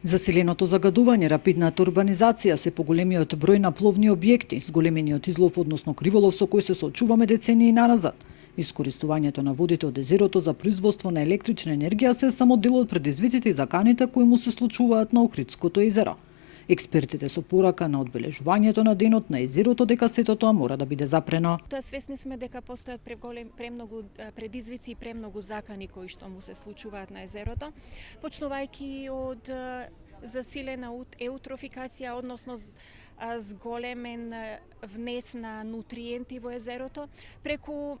Засиленото загадување, рапидната урбанизација се поголемиот број на пловни објекти, зголемениот излов, односно криволов со кој се соочуваме децении назад. Искористувањето на водите од езерото за производство на електрична енергија се само дел од предизвиците и заканите кои му се случуваат на Охридското езеро. Експертите со порака на одбележувањето на денот на езерото дека сето тоа мора да биде запрено. Тоа свесни сме дека постојат премногу предизвици и премногу закани кои што му се случуваат на езерото, почнувајќи од засилена еутрофикација, односно зголемен внес на нутриенти во езерото, преку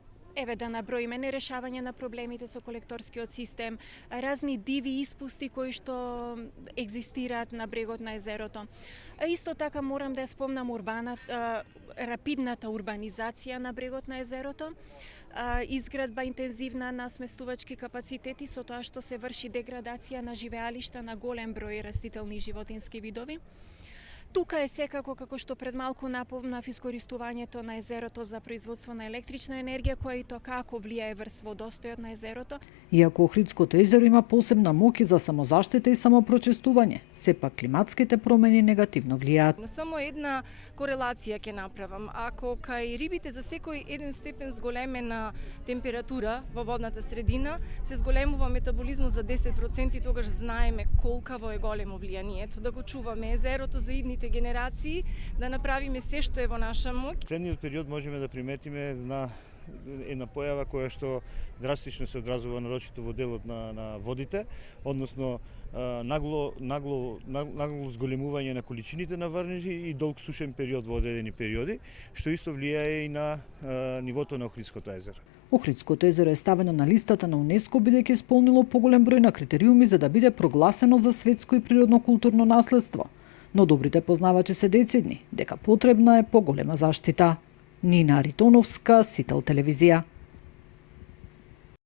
да наброиме нерешавање на проблемите со колекторскиот систем, разни диви испусти кои што екзистираат на брегот на езерото. Исто така морам да ја спомнам рапидната урбанизација на брегот на езерото, изградба интензивна на сместувачки капацитети со тоа што се врши деградација на живеалишта на голем број растителни и животински видови. Тука е секако, како што пред малку напомнав, искористувањето на езерото за производство на електрична енергија, која и тоа како влијае врз водостојот на езерото. Иако Охридското езеро има посебна моќ за самозаштита и самопрочистување, сепак климатските промени негативно влијаат. Но само една корелација ќе направам. Ако кај рибите за секој 1 степен зголемена температура во водната средина се зголемува метаболизмот за 10%, тогаш знаеме колкаво е големо влијанието да го чуваме езерото за идните генерации, да направиме се што е во наша моќ. Следниот период можеме да приметиме на една појава која што драстично се одразува нарочито во делот на водите, односно нагло зголемување на количините на врнежи и долг сушен период во одредени периоди, што исто влијае и на нивото на Охридското езеро. Охридското езеро е ставено на листата на УНЕСКО бидејќи исполнило поголем број на критериуми за да биде прогласено за светско и природно културно наследство. Но добрите познавачи се децидни дека потребна е поголема заштита. Нина Аритоновска, Сител телевизија.